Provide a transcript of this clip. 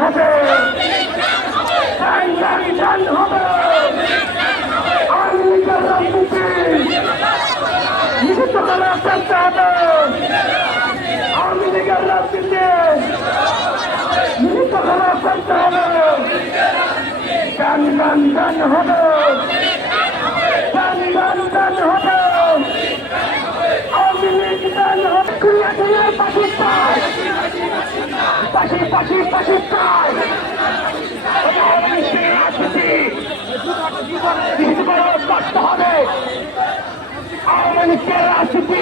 হবে, দান হবে। আওয়ামী লীগের রাজনীতি নিষিদ্ধ করা করতে হবে। আওয়ামী লীগের রাজনীতি নিষিদ্ধ করা করতে হবে। দান হবে, দান হবে। আওয়ামী লীগ দান হবে। পাকিস্তান পাকিস্তান করতে হবে। আওয়ামী লীগের রাজনীতি